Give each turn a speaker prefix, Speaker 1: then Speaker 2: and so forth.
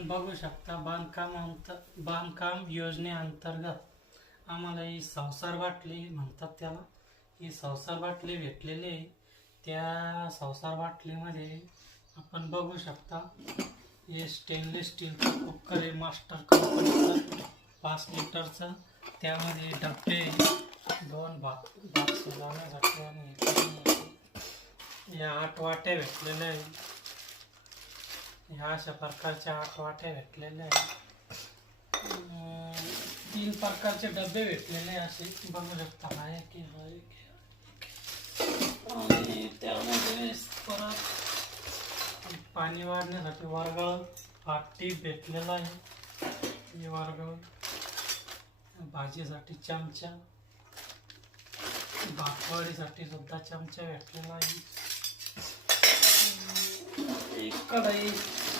Speaker 1: आपण बघू शकता बांधकाम अंत बांधकाम योजनेअंतर्गत आम्हाला ही संसार बाटली म्हणतात त्याला. ही संसार बाटली भेटलेली आहे. त्या संसार बाटलीमध्ये आपण बघू शकता हे स्टेनलेस स्टीलचं कुकर आहे मास्टर कंपनीचं पाच लिटरचं. त्यामध्ये डबे दोन भा भाग सजवण्यासाठी आणि या आठ वाट्या भेटलेल्या आहे ह्या अशा प्रकारच्या आठ वाट्या भेटलेल्या आहेत. तीन प्रकारचे डबे भेटलेले असे बघू शकता हा एक आणि त्यामध्ये परत पाणी वाढण्यासाठी वरगळ पाटी भेटलेला आहे. हे भाजीसाठी चमचा भाकवाडीसाठी सुद्धा चमचा भेटलेला आहे. एक कढई